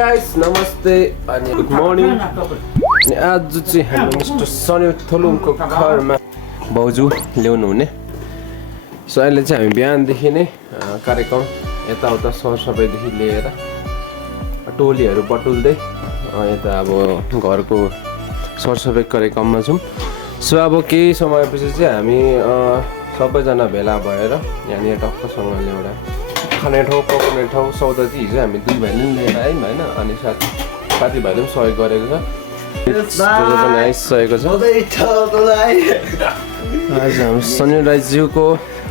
Guys नमस्ते अनि good morning अनि आज चाहिँ हामी मिस्टर सनी थोलुङको घरमा भाउजू ल्याउनु हुने सो अहिले चाहिँ हामी बिहानदेखि नै कार्यक्रम यताउता सरसफाइदेखि लिएर टोलीहरू बटुल्दै यता अब घरको सरसफाइ कार्यक्रममा छौँ सो अब केही समयपछि चाहिँ हामी सबैजना भेला भएर यहाँनिर टक्कसँगले एउटा खाने ठाउँ पकाउने ठाउँ सौदा चाहिँ हिजो हामी दुई भाइले पनि लिएर आयौँ होइन अनि साथीभाइले पनि सहयोग गरेको छ पनि आइसकेको छ आज हाम्रो सनी राईज्यूको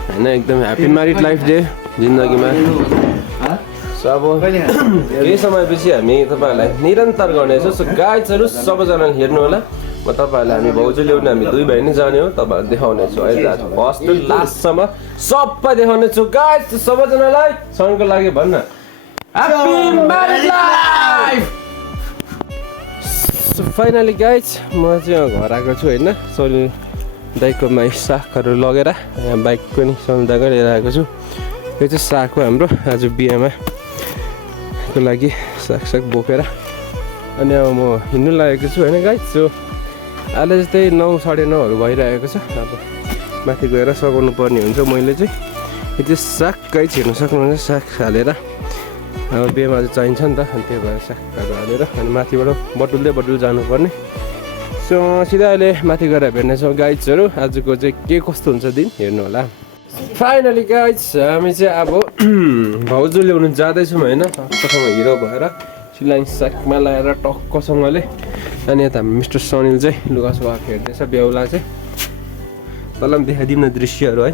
होइन एकदम ह्याप्पी म्यारिड लाइफ डे जिन्दगीमा सो अब केही समयपछि हामी तपाईँहरूलाई निरन्तर गर्नेछौँ सो गाइजहरू सबैजनाले हेर्नु होला म तपाईँहरूलाई हामी भाउजू ल्याउनु हामी दुई भाइ नै जाने हो तपाईँहरूलाई देखाउनेछु अहिले आज फर्स्ट टु लास्टसम्म सबै देखाउनेछु गाइज सबैजनालाई सनको लागि भन्न happy married life so finally guys म चाहिँ घर आएको छु होइन सोनी दाइकोमा सागहरू लगेर यहाँ बाइक पनि सोनी दाइको लिएर आएको छु यो चाहिँ साग हो हाम्रो आज बिहामा को लागि साग बोकेर अनि अब म हिँड्नु लागेको छु होइन गाइज सो अहिले जस्तै 9 साढे 9 भइरहेको छ अब माथि गएर सघाउनु पर्ने हुन्छ मैले चाहिँ यो चाहिँ साग गाइज हेर्नु सक्नुहुन्छ साग हालेर अब बिहेमा चाहिँ चाहिन्छ नि त अनि त्यही भएर सागहरू हालेर अनि माथिबाट बटुल्दै जानुपर्ने सो सिधा अहिले माथि गएर भेट्नेछौँ गाइजहरू आजको चाहिँ के कस्तो हुन्छ दिन हेर्नु होला फाइनली गाइज हामी चाहिँ अब भाउजू ल्याउनु जाँदैछौँ होइन टक्कसँग हिरो भएर सिलाइन सागमा लगाएर टक्कसँगले अनि यता मिस्टर सनिल चाहिँ लुगासुगा फेर्दैछ बेहुला चाहिँ तल पनि देखाइदिउँ न दृश्यहरू है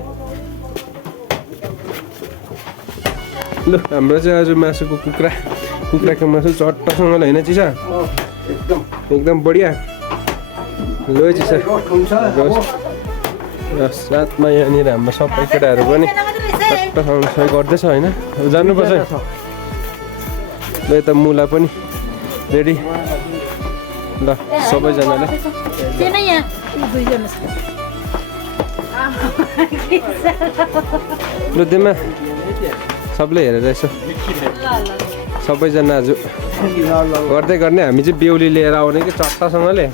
लु हाम्रो चाहिँ आज मासुको कुखुराको मासु चट्टसँगले होइन चिसा एकदम बढिया लो चिसा साथमा यहाँनिर हाम्रो सबै केटाहरू पनि चट्टसँग सहयोग गर्दैछ होइन अब जानुपर्छ ल यता मुला पनि रेडी ल सबैजनाले लु त्यसमा सबले हेरेर यसो सबैजना आज गर्दै गर्ने हामी चाहिँ बेहुली लिएर आउने कि चट्टासँगले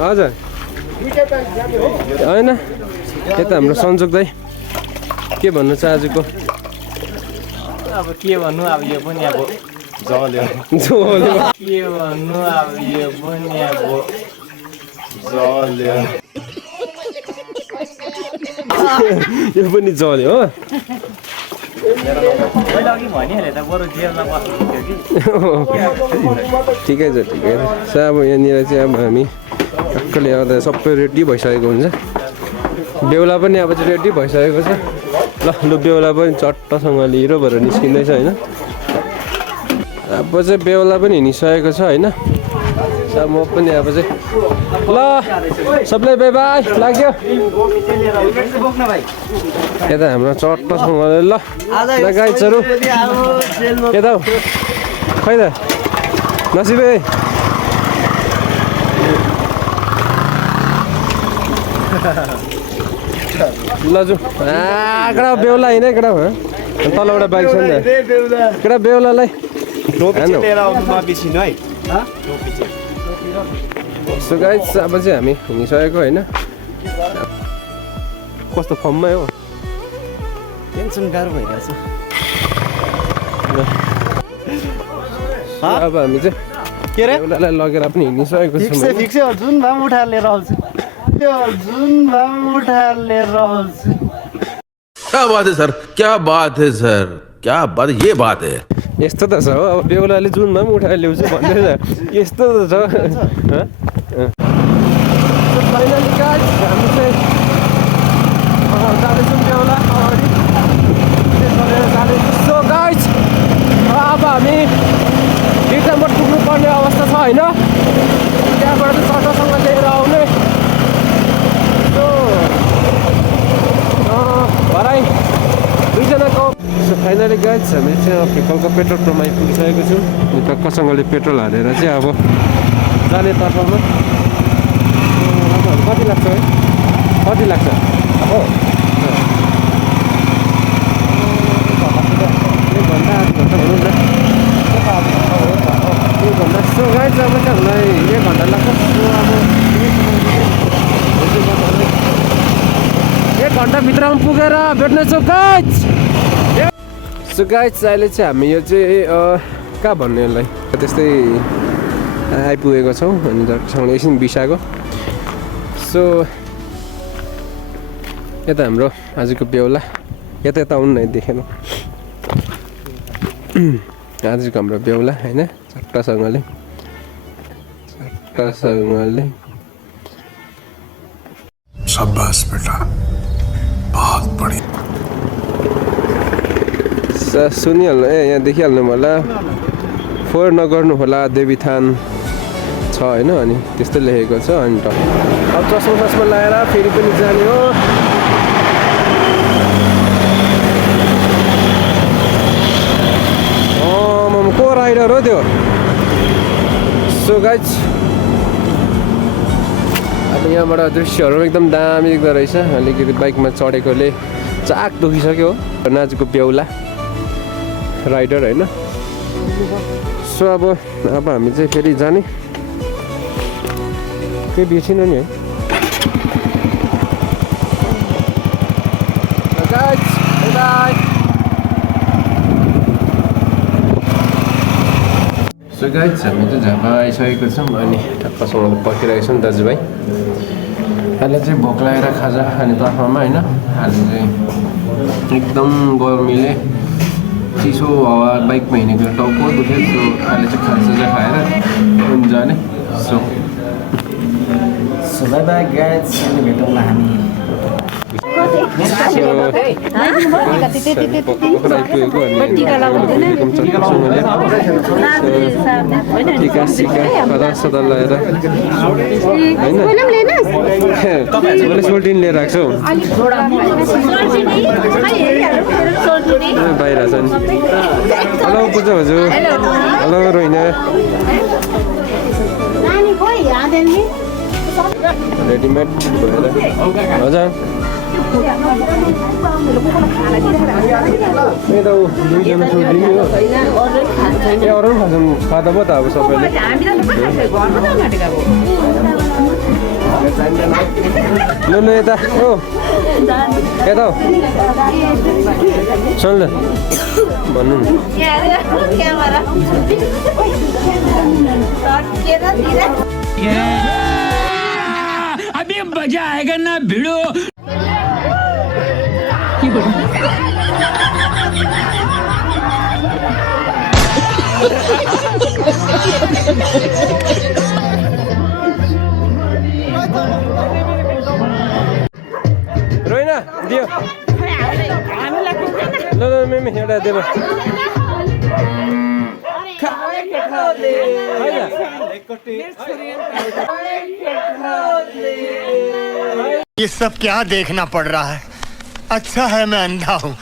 हजुर होइन यता हाम्रो सन्जोक दाइ के भन्नु छ आजको अब के भन्नु अब यो पनि अब जल्यो के भन्नु अब यो पनि अब जल्यो यो पनि जल्यो हो ठिकै छ स अब यहाँनिर चाहिँ अब हामी टक्कले आउँदा सबै रेडी भइसकेको हुन्छ बेहुला पनि अब चाहिँ रेडी भइसकेको छ लु बेहुला पनि चट्टसँगले हिरो भएर निस्किँदैछ होइन अब चाहिँ बेहुला पनि हिँडिसकेको छ होइन म पनि अब चाहिँ ल सबलाई बाई बाई लाग्यो यता हाम्रो चट्टसँगले ल गाइजहरू यता खै त नसिबे ल जाउँ केटा बेहुला होइन केटा तलबाट बाइक छ नि त केटा बेहुलालाई सो गाइज अब चाहिँ हामी हिँडिसकेको होइन कस्तो फर्ममै हो टेन्सन गाह्रो भइरहेछ अब हामी चाहिँ के रे बेहुलालाई लगेर पनि हिँडिसकेको छौँ फिक्सै हो जुन भए पनि उठाएर लिएर आउँछु त्यो जुन भए पनि उठाएर लिएर आउँछु क्या बात है सर क्या बात है सर क्या बात ये बात है यस्तो त छ हो अब बेहुलाले जुनमा पनि उठाएर ल्याउँछु भन्दैछ यस्तो त छ फाइनली गाइज हामी चाहिँ जाँदैछौँ बेहुला अगाडि जाँदैछौँ सो गाइज अब हामी रिटर्नमा पुग्नुपर्ने अवस्था छ होइन त्यहाँबाट चाहिँ चट्टसँग लिएर आउने भराइ दुईजनाको सो फाइनली गाइज हामी चाहिँ फिकलको पेट्रोल पम्पमा आइपुगिसकेको छौँ टक्कसँगले पेट्रोल हालेर चाहिँ अब जाने तर्फमा कति लाग्छ है कति लाग्छ हो एक घन्टा आधी घन्टा भनौँ न भित्रमा पुगेर भेट्नेछौँ गाइज। सो गाइज अहिले चाहिँ हामी यो चाहिँ कहाँ भन्ने यसलाई त्यस्तै आइपुगेको छौँ अनि जहाँसँग एकछिन बिसाएको। सो यता हाम्रो आजको बेहुला यता आउनु नै देखेन आजको हाम्रो बेहुला होइन चट्टासँगले शाबाश बेटा बहुत बढिया। सुनिहाल्नु यहाँ देखिहाल्नु होला फोहोर नगर्नु होला देवीथान छ होइन अनि त्यस्तै लेखेको छ। अनि अब चस्मा लगाएर फेरि पनि जाने हो। को राइडर हो त्यो। सो गाइज अब यहाँबाट दृश्यहरू एकदम दामी देख्दो रहेछ। अलिकति बाइकमा चढेकोले चाक दुखिसक्यो हो नाजुको बेहुला राइडर होइन। सो अब हामी चाहिँ फेरि जाने केही बिर्सिन नि है। सो गाइज हामी चाहिँ झापा आइसकेको छौँ अनि टक्कसँग पर्खिरहेको छौँ दाजुभाइ। अहिले चाहिँ भोक लागेर खाजा खाने तर्फमा होइन। अहिले चाहिँ एकदम गर्मीले चिसो हावा बाइकमा हिँडेको टाउको दुख्यो। सो अहिले चाहिँ खाजा खाएर पनि जाने। सो बाई बाई गाइज अहिले भेटौँला हामी। टिका सिका सदा लगाएर होइन सोल्टिन लिएर आएको छौ बाहिर छ नि। हेलो पूजा हजुर। हेलो रोहिना। रेडिमेड भएर हजुर दुईजना सोधिदिने हो। अरू पनि खाँदा पो त अब सबैले ल यता हो यता हो सुन ल भन्नु न। अभी मजा आएगा ना भिड़ो। रोइना दियो ल मेमी एउटा देव। ये सब क्या देखना पड़ रहा है। अच्छा है मैं अंधा हूँ।